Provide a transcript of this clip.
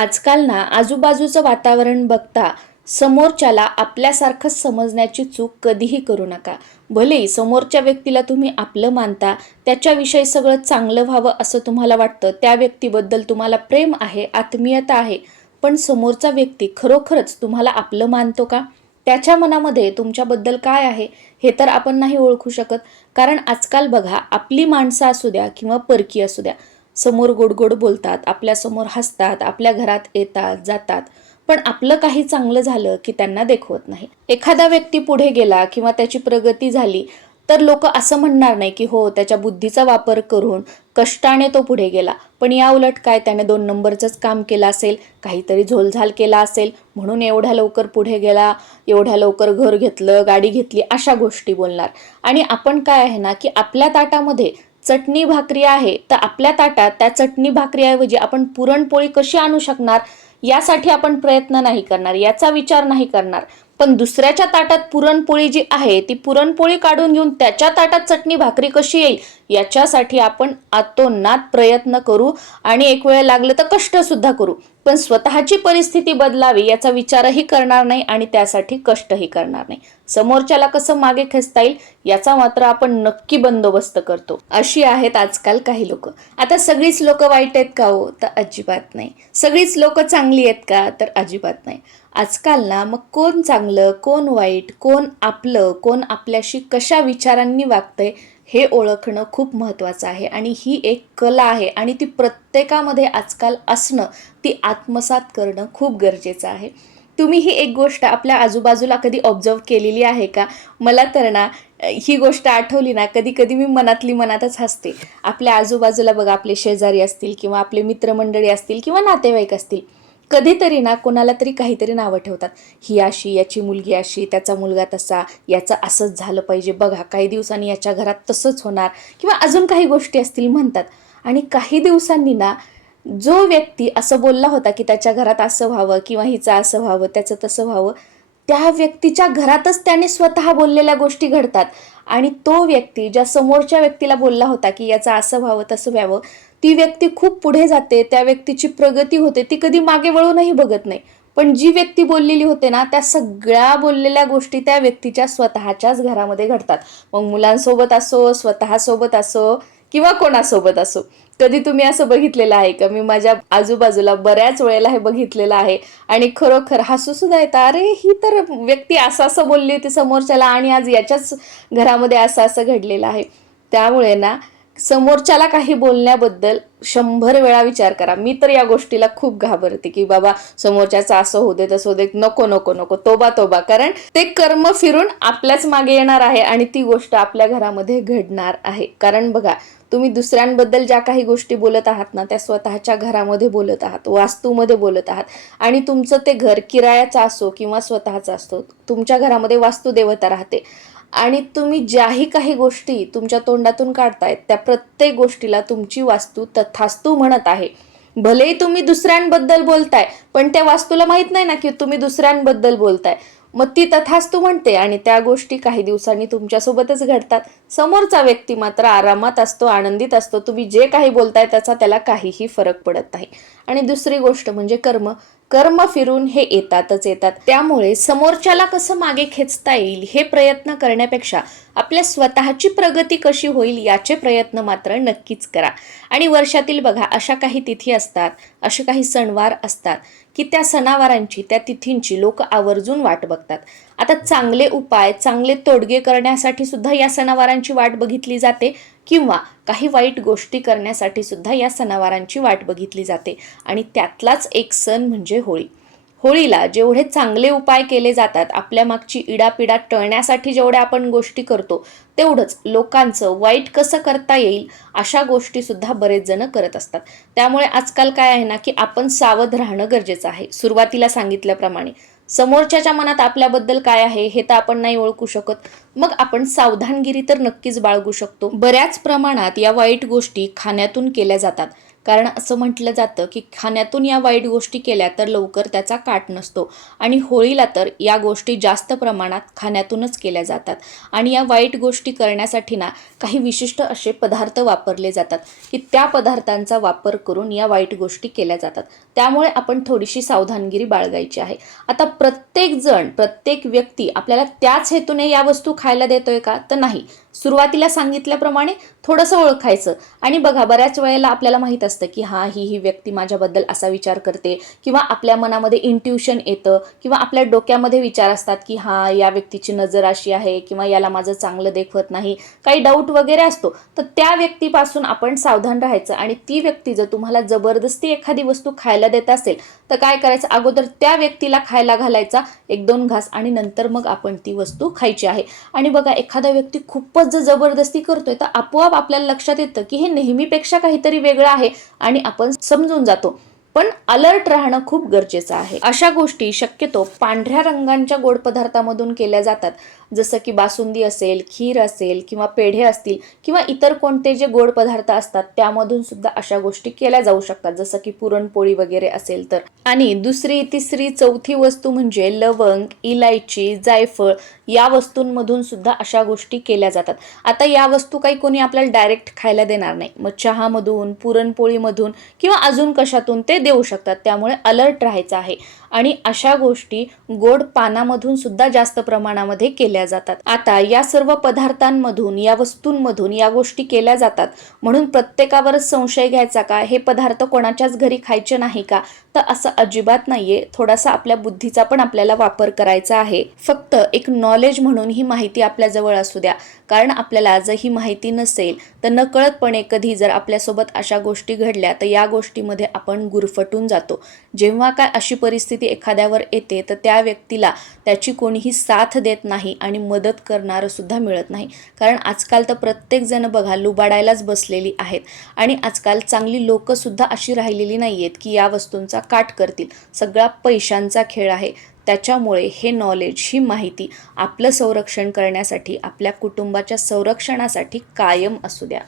आजकाल ना आजूबाजूचं वातावरण बघता समोरच्याला आपल्यासारखंच समजण्याची चूक कधीही करू नका. भलेही समोरच्या व्यक्तीला तुम्ही आपलं मानता, त्याच्याविषयी सगळं चांगलं व्हावं असं तुम्हाला वाटतं, त्या व्यक्तीबद्दल तुम्हाला प्रेम आहे, आत्मीयता आहे, पण समोरचा व्यक्ती खरोखरच तुम्हाला आपलं मानतो का? त्याच्या मनामध्ये तुमच्याबद्दल काय आहे हे तर आपण नाही ओळखू शकत. कारण आजकाल बघा, आपली माणसं असू द्या किंवा परकी असू द्या, समोर गोड गोड बोलतात, आपल्यासमोर हसतात, आपल्या घरात येतात जातात, पण आपलं काही चांगलं झालं की त्यांना देखवत नाही. एखादा व्यक्ती पुढे गेला किंवा त्याची प्रगती झाली तर लोक असं म्हणणार नाही की हो, त्याच्या बुद्धीचा वापर करून कष्टाने तो पुढे गेला, पण या उलट काय, त्याने 2 नंबरचंच काम केलं असेल, काहीतरी झोलझाल केला असेल म्हणून एवढ्या लवकर पुढे गेला, एवढ्या लवकर घर घेतलं, गाडी घेतली, अशा गोष्टी बोलणार. आणि आपण काय आहे ना, की आपल्या ताटामध्ये चटणी भाकरी आहे तर आपल्या ताटात त्या चटणी भाकरीऐवजी आपण पुरणपोळी कशी आणू शकणार यासाठी आपण प्रयत्न नाही करणार, याचा विचार नाही करणार. पण दुसऱ्याच्या ताटात पुरणपोळी जी आहे ती पुरणपोळी काढून घेऊन त्याच्या ताटात चटणी भाकरी कशी येईल याच्यासाठी आपण आतोनात प्रयत्न करू आणि एक वेळ लागलं तर कष्ट सुद्धा करू, पण स्वतःची परिस्थिती बदलावी याचा विचारही करणार नाही आणि त्यासाठी कष्टही करणार नाही. समोरच्याला कसं मागे खेचता येईल याचा मात्र आपण नक्की बंदोबस्त करतो. अशी आहेत आजकाल काही लोक. आता सगळीच लोक वाईट आहेत का हो, तर अजिबात नाही. सगळीच लोक चांगली आहेत का, तर अजिबात नाही. आजकाल ना मग कोण चांगलं कोण वाईट, कोण आपलं कोण आपल्याशी कशा विचारांनी वागतंय हे ओळखणं खूप महत्त्वाचं आहे. आणि ही एक कला आहे आणि ती प्रत्येकामध्ये आजकाल असणं, ती आत्मसात करणं खूप गरजेचं आहे. तुम्ही ही एक गोष्ट आपल्या आजूबाजूला कधी ऑब्झर्व केलेली आहे का? मला तर ना ही गोष्ट आठवली ना, कधी कधी मी मनातली मनातच हसते. आपल्या आजूबाजूला बघा, आपले शेजारी असतील किंवा आपले मित्रमंडळी असतील किंवा नातेवाईक असतील, कधीतरी ना कोणाला तरी काहीतरी नावं ठेवतात. ही अशी, याची मुलगी अशी, त्याचा मुलगा तसा, याचं असंच झालं पाहिजे, बघा काही दिवसांनी याच्या घरात तसंच होणार, किंवा अजून काही गोष्टी असतील म्हणतात. आणि काही दिवसांनी ना जो व्यक्ती असं बोलला होता की त्याच्या घरात असं व्हावं किंवा हिचं असं व्हावं, त्याचं तसं व्हावं, त्या व्यक्तीच्या घरातच त्याने स्वतः बोललेल्या गोष्टी घडतात. आणि तो व्यक्ती ज्या समोरच्या व्यक्तीला बोलला होता की याचं असं व्हावं तसं व्हावं, ती व्यक्ती खूप पुढे जाते, त्या व्यक्तीची प्रगती होते, ती कधी मागे वळूनही बघत नाही. पण जी व्यक्ती बोललेली होते ना, त्या सगळ्या बोललेल्या गोष्टी त्या व्यक्तीच्या स्वतःच्याच घरामध्ये घडतात. मग मुलांसोबत असो, स्वतःसोबत असो किंवा कोणासोबत असो. कधी तुम्ही असं बघितलेलं आहे का? मी माझ्या आजूबाजूला बऱ्याच वेळेला हे बघितलेलं आहे आणि खरोखर हसू सुद्धा येतं. अरे, ही तर व्यक्ती असं असं बोलली होती समोरच्याला आणि आज याच्याच घरामध्ये असं असं घडलेलं आहे. त्यामुळे ना समोरच्याला काही बोलण्याबद्दल 100 वेळा विचार करा. मी तर या गोष्टीला खूप घाबरते की बाबा समोरच्याचं असं होऊ दे तसं होऊ दे, नको नको नको, तोबा तोबा. कारण ते कर्म फिरून आपल्याच मागे येणार आहे आणि ती गोष्ट आपल्या घरामध्ये घडणार आहे. कारण बघा, तुम्ही दुसऱ्यांबद्दल ज्या काही गोष्टी बोलत आहात ना, त्या स्वतःच्या घरामध्ये बोलत आहात, वास्तूमध्ये बोलत आहात. आणि तुमचं ते घर किरायाचं असो किंवा स्वतःचं असतो, तुमच्या घरामध्ये वास्तुदेवता राहते. आणि तुम्ही ज्याही काही गोष्टी तुमच्या तोंडातून काढतायत त्या प्रत्येक गोष्टीला तुमची वास्तू तथास्तू म्हणत आहे. भलेही तुम्ही दुसऱ्यांबद्दल बोलताय, पण त्या वास्तूला माहित नाही ना की तुम्ही दुसऱ्यांबद्दल बोलताय. मग ती तथास्तू म्हणते आणि त्या गोष्टी काही दिवसांनी तुमच्यासोबतच घडतात. समोरचा व्यक्ती मात्र आरामात असतो, आनंदित असतो. तुम्ही जे काही बोलताय त्याचा त्याला काहीही फरक पडत नाही. आणि दुसरी गोष्ट म्हणजे कर्म. कर्म फिरून हे येतातच येतात. त्यामुळे समोरच्याला कसं मागे खेचता येईल हे प्रयत्न करण्यापेक्षा आपल्या स्वतःची प्रगती कशी होईल याचे प्रयत्न मात्र नक्कीच करा. आणि वर्षातील बघा, अशा काही तिथी असतात, असे काही सणवार असतात की त्या सणावारांची, त्या तिथींची लोक आवर्जून वाट बघतात. आता चांगले उपाय, चांगले तोडगे करण्यासाठी सुद्धा या सणावारांची वाट बघितली जाते किंवा काही वाईट गोष्टी करण्यासाठी सुद्धा या सणावारांची वाट बघितली जाते. आणि त्यातलाच एक सण म्हणजे होळी. होळीला जेवढे चांगले उपाय केले जातात, आपल्या मागची इडापिडा टळण्यासाठी जेवढ्या आपण गोष्टी करतो, तेवढंच लोकांचं वाईट कसं करता येईल अशा गोष्टी सुद्धा बरेच जण करत असतात. त्यामुळे आजकाल काय आहे ना, की आपण सावध राहणं गरजेचं आहे. सुरुवातीला सांगितल्याप्रमाणे समोरच्याच्या मनात आपल्याबद्दल काय आहे हे तर आपण नाही ओळखू शकत, मग आपण सावधानगिरी तर नक्कीच बाळगू शकतो. बऱ्याच प्रमाणात या वाईट गोष्टी खाण्यातून केल्या जातात. कारण असं म्हटलं जातं की खाण्यातून या वाईट गोष्टी केल्या तर लवकर त्याचा काट नसतो आणि होळीला तर या गोष्टी जास्त प्रमाणात खाण्यातूनच केल्या जातात आणि या वाईट गोष्टी करण्यासाठी ना काही विशिष्ट असे पदार्थ वापरले जातात की त्या पदार्थांचा वापर करून या वाईट गोष्टी केल्या जातात. त्यामुळे आपण थोडीशी सावधानगिरी बाळगायची आहे. आता प्रत्येक व्यक्ती आपल्याला त्याच हेतूने या वस्तू खायला देतोय का, तर नाही. सुरुवातीला सांगितल्याप्रमाणे थोडंसं ओळखायचं आणि बघा बऱ्याच वेळेला आपल्याला माहीत असतं की ही व्यक्ती माझ्याबद्दल असा विचार करते किंवा आपल्या मनामध्ये इंट्युशन येतं किंवा आपल्या डोक्यामध्ये विचार असतात की या व्यक्तीची नजर अशी आहे किंवा याला माझं चांगलं देखवत नाही, काही डाऊट वगैरे असतो. तर त्या व्यक्तीपासून आपण सावधान राहायचं आणि ती व्यक्ती जर तुम्हाला जबरदस्ती एखादी वस्तू खायला देत असेल तर काय करायचं, अगोदर त्या व्यक्तीला खायला घालायचा 1-2 घास आणि नंतर मग आपण ती वस्तू खायची आहे. आणि बघा एखादा व्यक्ती खूपच जर जबरदस्ती करतोय तर आपोआप आपल्याला लक्षात येतं की हे नेहमीपेक्षा काहीतरी वेगळं आहे आणि आपण समजून जातो. पण अलर्ट राहणं खूप गरजेचं आहे. अशा गोष्टी शक्यतो पांढऱ्या रंगांच्या गोड पदार्थामधून केल्या जातात, जसं की बासुंदी असेल, खीर असेल किंवा पेढे असतील किंवा इतर कोणते जे गोड पदार्थ असतात त्यामधून सुद्धा अशा गोष्टी केल्या जाऊ शकतात, जसं की पुरणपोळी वगैरे असेल तर. आणि दुसरी, तिसरी, चौथी वस्तू म्हणजे लवंग, इलायची, जायफळ या वस्तूंमधून सुद्धा अशा गोष्टी केल्या जातात. आता या वस्तू काही कोणी आपल्याला डायरेक्ट खायला देणार नाही, मग चहामधून, पुरणपोळीमधून किंवा अजून कशातून ते देऊ शकतात. त्यामुळे अलर्ट राहायचं आहे. आणि अशा गोष्टी गोड पानामधून सुद्धा जास्त प्रमाणामध्ये केल्या जातात. आता या सर्व पदार्थांमधून, या वस्तूंमधून या गोष्टी केल्या जातात म्हणून प्रत्येकावरच संशय घ्यायचा का, हे पदार्थ कोणाच्याच घरी खायचे नाही का, तर असं अजिबात नाहीये. थोडासा आपल्या बुद्धीचा पण आपल्याला वापर करायचा आहे. फक्त एक नॉलेज म्हणून ही माहिती आपल्या जवळ असू द्या, कारण आपल्याला जर ही माहिती नसेल तर नकळतपणे कधी जर आपल्यासोबत अशा गोष्टी घडल्या तर या गोष्टीमध्ये आपण गुरफटून जातो. जेव्हा काय अशी परिस्थिती एखाद्यावर येते तर त्या व्यक्तीला त्याची कोणीही साथ देत नाही आणि मदत करणारं सुद्धा मिळत नाही. कारण आजकाल तर प्रत्येक जण बघा लुबाडायलाच बसलेली आहेत आणि आजकाल चांगली लोक सुद्धा अशी राहिलेली नाहीयेत की या वस्तूंचा काट करतील. सगळा पैशांचा खेळ आहे. त्याच्यामुळे हे नॉलेज, ही माहिती आपलं संरक्षण करण्यासाठी, आपल्या कुटुंबाच्या संरक्षणासाठी कायम असू द्या.